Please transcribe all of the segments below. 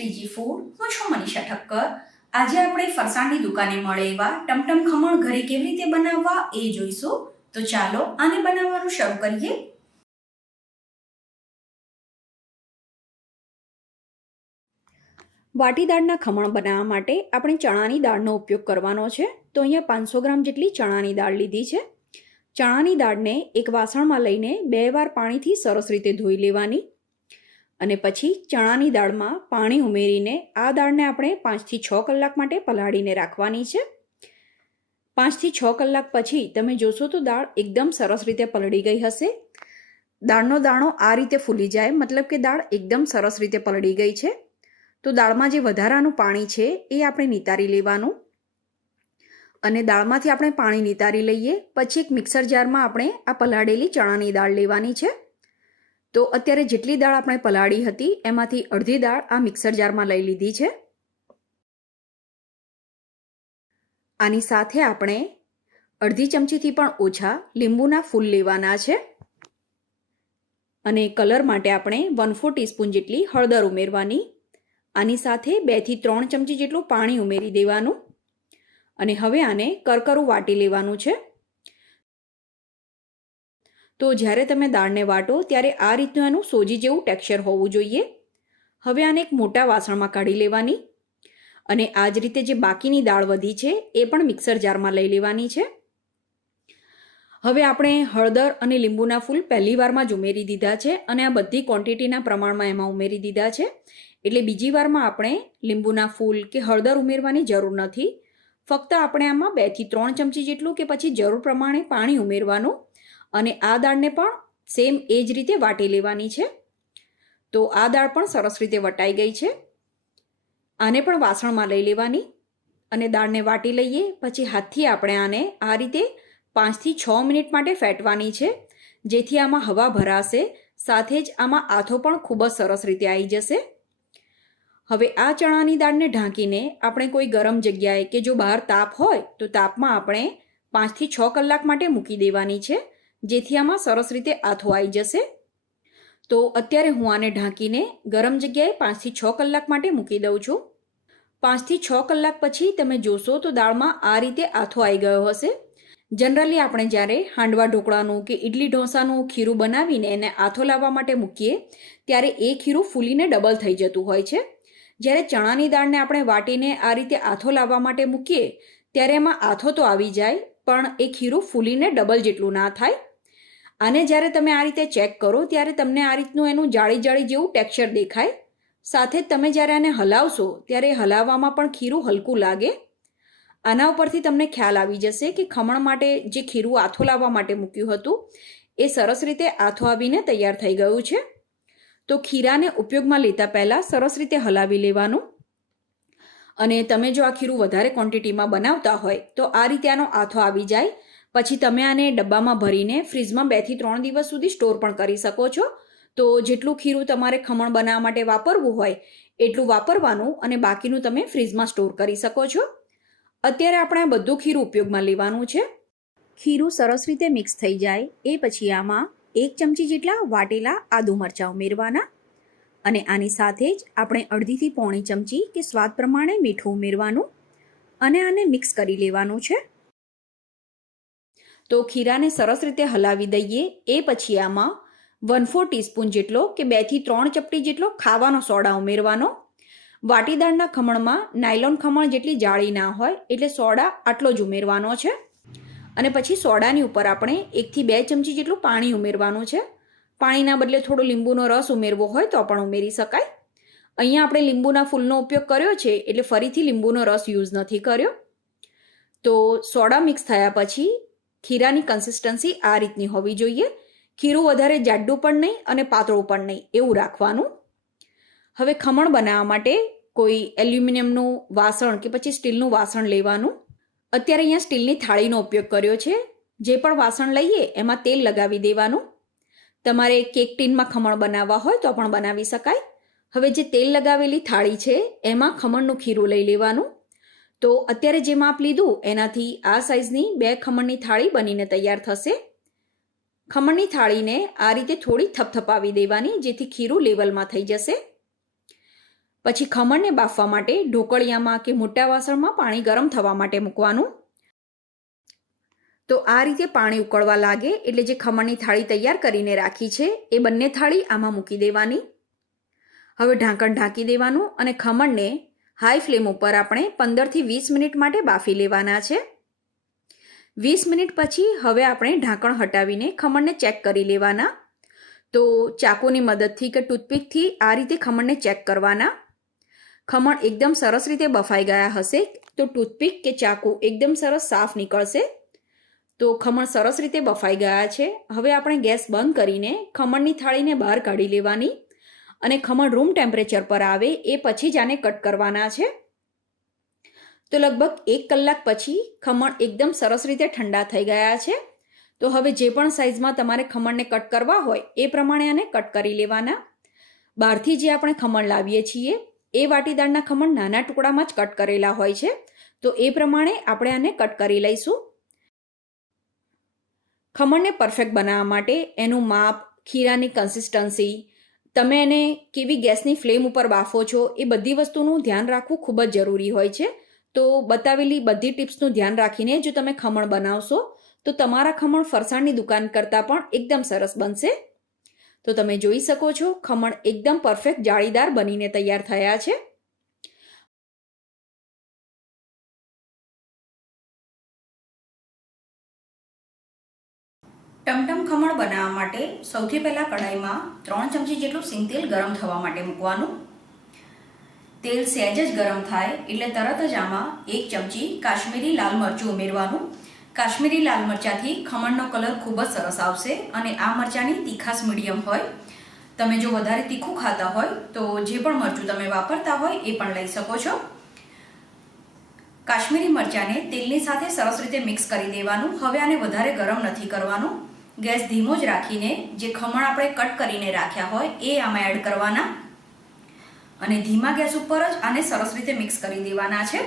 Shriji food. હું છું મનીષા ઠક્કર. આજે આપણે ફરસાણની દુકાને મળે એવા ટમટમ ખમણ ઘરે કેવી રીતે બનાવવા એ જોઈશું. તો ચાલો આને બનાવવાનું શરૂ કરીએ. વાટી દાળના ખમણ બનાવવા માટે આપણે ચણાની દાળનો ઉપયોગ કરવાનો છે. તો અહીંયા 500 ગ્રામ જેટલી ચણાની દાળ લીધી છે. ચણાની દાળને એક વાસણમાં લઈને 2 વાર પાણીથી સરસ રીતે ધોઈ લેવાની અને પછી ચણાની દાળમાં પાણી ઉમેરીને આ દાળને આપણે 5 થી 6 કલાક માટે પલાળીને રાખવાની છે. 5 થી 6 કલાક પછી તમે જોશો તો દાળ એકદમ સરસ રીતે પલળી ગઈ હશે. દાળનો દાણો આ રીતે ફૂલી જાય, મતલબ કે દાળ એકદમ સરસ રીતે પલળી ગઈ છે. તો દાળમાં જે વધારાનું પાણી છે એ આપણે નિતારી લેવાનું અને દાળમાંથી આપણે પાણી નિતારી લઈએ. પછી એક મિક્સર જારમાં આપણે આ પલાળેલી ચણાની દાળ લેવાની છે. તો અત્યારે જેટલી દાળ આપણે પલાળી હતી એમાંથી અડધી દાળ આ મિક્સર જારમાં લઈ લીધી છે. આની સાથે આપણે અડધી ચમચીથી પણ ઓછા લીંબુના ફૂલ લેવાના છે અને કલર માટે આપણે 1/4 ટીસ્પૂન જેટલી હળદર ઉમેરવાની. આની સાથે 2 થી 3 ચમચી જેટલું પાણી ઉમેરી દેવાનું અને હવે આને કરકરું વાટી લેવાનું છે. તો જ્યારે તમે દાળને વાટો ત્યારે આ રીતનું એનું સોજી જેવું ટેક્સચર હોવું જોઈએ. હવે આને એક મોટા વાસણમાં કાઢી લેવાની અને આ જ રીતે જે બાકીની દાળ વધી છે એ પણ મિક્સર જારમાં લઈ લેવાની છે. હવે આપણે હળદર અને લીંબુના ફૂલ પહેલી વારમાં જ ઉમેરી દીધા છે અને આ બધી ક્વોન્ટિટીના પ્રમાણમાં એમાં ઉમેરી દીધા છે. એટલે બીજી વારમાં આપણે લીંબુના ફૂલ કે હળદર ઉમેરવાની જરૂર નથી. ફક્ત આપણે આમાં 2 થી 3 ચમચી જેટલું કે પછી જરૂર પ્રમાણે પાણી ઉમેરવાનું અને આ દાળને પણ સેમ એ જ રીતે વાટી લેવાની છે. તો આ દાળ પણ સરસ રીતે વટાઈ ગઈ છે. આને પણ વાસણમાં લઈ લેવાની અને દાળને વાટી લઈએ. પછી હાથથી આપણે આને આ રીતે 5 થી 6 મિનિટ માટે ફેટવાની છે, જેથી આમાં હવા ભરાશે, સાથે જ આમાં આથો પણ ખૂબ જ સરસ રીતે આવી જશે. હવે આ ચણાની દાળને ઢાંકીને આપણે કોઈ ગરમ જગ્યાએ કે જો બહાર તાપ હોય તો તાપમાં આપણે 5 થી 6 કલાક માટે મૂકી દેવાની છે, જેથી આમાં સરસ રીતે આથો આવી જશે. તો અત્યારે હું આને ઢાંકીને ગરમ જગ્યાએ 5 થી 6 કલાક માટે મૂકી દઉં છું. 5 થી 6 કલાક પછી તમે જોશો તો દાળમાં આ રીતે આથો આવી ગયો હશે. જનરલી આપણે જ્યારે હાંડવા ઢોકળાનું કે ઇડલી ઢોસાનું ખીરું બનાવીને એને આથો લાવવા માટે મૂકીએ ત્યારે એ ખીરું ફૂલીને ડબલ થઈ જતું હોય છે. જ્યારે ચણાની દાળને આપણે વાટીને આ રીતે આથો લાવવા માટે મૂકીએ ત્યારે એમાં આથો તો આવી જાય પણ એ ખીરું ફૂલીને ડબલ જેટલું ના થાય. આને જ્યારે તમે આ રીતે ચેક કરો ત્યારે તમને આ રીતનું એનું જાળી જાળી જેવું ટેક્સચર દેખાય. સાથે જ તમે જ્યારે આને હલાવશો ત્યારે હલાવવામાં પણ ખીરું હલકું લાગે. આના ઉપરથી તમને ખ્યાલ આવી જશે કે ખમણ માટે જે ખીરું આથો લાવવા માટે મૂક્યું હતું એ સરસ રીતે આથો આવીને તૈયાર થઈ ગયું છે. તો ખીરાને ઉપયોગમાં લેતા પહેલાં સરસ રીતે હલાવી લેવાનું અને તમે જો આ ખીરું વધારે ક્વોન્ટિટીમાં બનાવતા હોય તો આ રીતે આનો આથો આવી જાય પછી તમે આને ડબ્બામાં ભરીને ફ્રીજમાં 2 થી 3 દિવસ સુધી સ્ટોર પણ કરી શકો છો. તો જેટલું ખીરું તમારે ખમણ બનાવવા માટે વાપરવું હોય એટલું વાપરવાનું અને બાકીનું તમે ફ્રીજમાં સ્ટોર કરી શકો છો. અત્યારે આપણે આ બધું ખીરું ઉપયોગમાં લેવાનું છે. ખીરું સરસ રીતે મિક્સ થઈ જાય એ પછી આમાં 1 ચમચી જેટલા વાટેલા આદુ મરચાં ઉમેરવાના અને આની સાથે જ આપણે 1/2 થી 1/4 ચમચી કે સ્વાદ પ્રમાણે મીઠું ઉમેરવાનું અને આને મિક્સ કરી લેવાનું છે. તો ખીરાને સરસ રીતે હલાવી દઈએ એ પછી આમાં 1/4 ટીસ્પૂન જેટલો કે 2 થી 3 ચપટી જેટલો ખાવાનો સોડા ઉમેરવાનો. વાટી દાળના ખમણમાં નાયલોન ખમણ જેટલી જાળી ના હોય એટલે સોડા આટલો જ ઉમેરવાનો છે અને પછી સોડાની ઉપર આપણે 1 થી 2 ચમચી જેટલું પાણી ઉમેરવાનું છે. પાણીના બદલે થોડો લીંબુનો રસ ઉમેરવો હોય તો પણ ઉમેરી શકાય. અહીંયા આપણે લીંબુના ફૂલનો ઉપયોગ કર્યો છે એટલે ફરીથી લીંબુનો રસ યુઝ નથી કર્યો. તો સોડા મિક્સ થયા પછી ખીરાની કન્સિસ્ટન્સી આ રીતની હોવી જોઈએ. ખીરું વધારે જાડું પણ નહીં અને પાતળું પણ નહીં એવું રાખવાનું. હવે ખમણ બનાવવા માટે કોઈ એલ્યુમિનિયમનું વાસણ કે પછી સ્ટીલનું વાસણ લેવાનું. અત્યારે અહીંયા સ્ટીલની થાળીનો ઉપયોગ કર્યો છે. જે પણ વાસણ લઈએ એમાં તેલ લગાવી દેવાનું. તમારે કેક ટીનમાં ખમણ બનાવવા હોય તો પણ બનાવી શકાય. હવે જે તેલ લગાવેલી થાળી છે એમાં ખમણનું ખીરું લઈ લેવાનું. તો અત્યારે જે માપ લીધું એનાથી આ સાઇઝની 2 ખમણની થાળી બનીને તૈયાર થશે. ખમણની થાળીને આ રીતે થોડી થપથપાવી દેવાની જેથી ખીરું લેવલમાં થઈ જશે. પછી ખમણને બાફવા માટે ઢોકળિયામાં કે મોટા વાસણમાં પાણી ગરમ થવા માટે મૂકવાનું. તો આ રીતે પાણી ઉકળવા લાગે એટલે જે ખમણની થાળી તૈયાર કરીને રાખી છે એ બંને થાળી આમાં મૂકી દેવાની. હવે ઢાંકણ ઢાંકી દેવાનું અને ખમણને હાઈ ફ્લેમ ઉપર આપણે 15થી 20 મિનિટ માટે બાફી લેવાના છે. 20 મિનિટ પછી હવે આપણે ઢાંકણ હટાવીને ખમણને ચેક કરી લેવાના. તો ચાકુની મદદથી કે ટૂથપીકથી આ રીતે ખમણને ચેક કરવાના. ખમણ એકદમ સરસ રીતે બફાઈ ગયા હશે તો ટૂથપીક કે ચાકુ એકદમ સરસ સાફ નીકળશે. તો ખમણ સરસ રીતે બફાઈ ગયા છે. હવે આપણે ગેસ બંધ કરીને ખમણની થાળીને બહાર કાઢી લેવાની અને ખમણ રૂમ ટેમ્પરેચર પર આવે એ પછી જ આને કટ કરવાના છે. તો લગભગ 1 કલાક પછી ખમણ એકદમ સરસ રીતે ઠંડા થઈ ગયા છે. તો હવે જે પણ સાઇઝમાં તમારે ખમણને કટ કરવા હોય એ પ્રમાણે આને કટ કરી લેવાના. બહારથી જે આપણે ખમણ લાવીએ છીએ એ વાટીદાળના ખમણ નાના ટુકડામાં જ કટ કરેલા હોય છે. તો એ પ્રમાણે આપણે આને કટ કરી લઈશું. ખમણને પરફેક્ટ બનાવવા માટે એનું માપ, ખીરાની કન્સિસ્ટન્સી, તમે એને કેવી ગેસની ફ્લેમ ઉપર બાફો છો એ બધી વસ્તુનું ધ્યાન રાખવું ખૂબ જ જરૂરી હોય છે. તો બતાવેલી બધી ટિપ્સનું ધ્યાન રાખીને જો તમે ખમણ બનાવશો તો તમારા ખમણ ફરસાણની દુકાન કરતાં પણ એકદમ સરસ બનશે. તો તમે જોઈ શકો છો ખમણ એકદમ પરફેક્ટ જાળીદાર બનીને તૈયાર થયા છે. ટમટમ ખમણ બનાવવા માટે સૌથી પહેલાં કઢાઈમાં 3 ચમચી જેટલું સિંગ તેલ ગરમ થવા માટે મૂકવાનું. તેલ સહેજ જ ગરમ થાય એટલે તરત જ આમાં 1 ચમચી કાશ્મીરી લાલ મરચું ઉમેરવાનું. કાશ્મીરી લાલ મરચાંથી ખમણનો કલર ખૂબ જ સરસ આવશે અને આ મરચાંની તીખાશ મીડિયમ હોય. તમે જો વધારે તીખું ખાતા હોય તો જે પણ મરચું તમે વાપરતા હોય એ પણ લઈ શકો છો. કાશ્મીરી મરચાંને તેલની સાથે સરસ રીતે મિક્સ કરી દેવાનું. હવે આને વધારે ગરમ નથી કરવાનું. ગેસ ધીમો જ રાખીને જે ખમણ આપણે કટ કરીને રાખ્યા હોય એ આમાં એડ કરવાના અને ધીમા ગેસ ઉપર જ આને સરસ રીતે મિક્સ કરી દેવાના છે.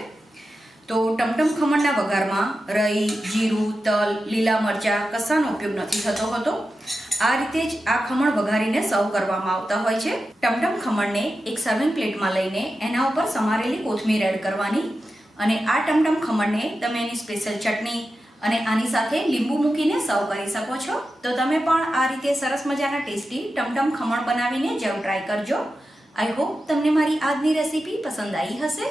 તો ટમટમ ખમણના વઘારમાં રઈ, જીરું, તલ, લીલા મરચાં કશાનો ઉપયોગ નથી થતો હોતો. આ રીતે જ આ ખમણ વઘારીને સર્વ કરવામાં આવતા હોય છે. ટમટમ ખમણને એક સર્વિંગ પ્લેટમાં લઈને એના ઉપર સમારેલી કોથમીર એડ કરવાની અને આ ટમટમ ખમણને તમે એની સ્પેશિયલ ચટણી અને આની સાથે લીંબુ મૂકીને સર્વ કરી શકો છો. તો તમે પણ આ રીતે સરસ મજાના ટેસ્ટી ટમટમ ખમણ બનાવીને જરૂર ટ્રાય કરજો. આઈ હોપ તમને મારી આજની રેસીપી પસંદ આવી હશે.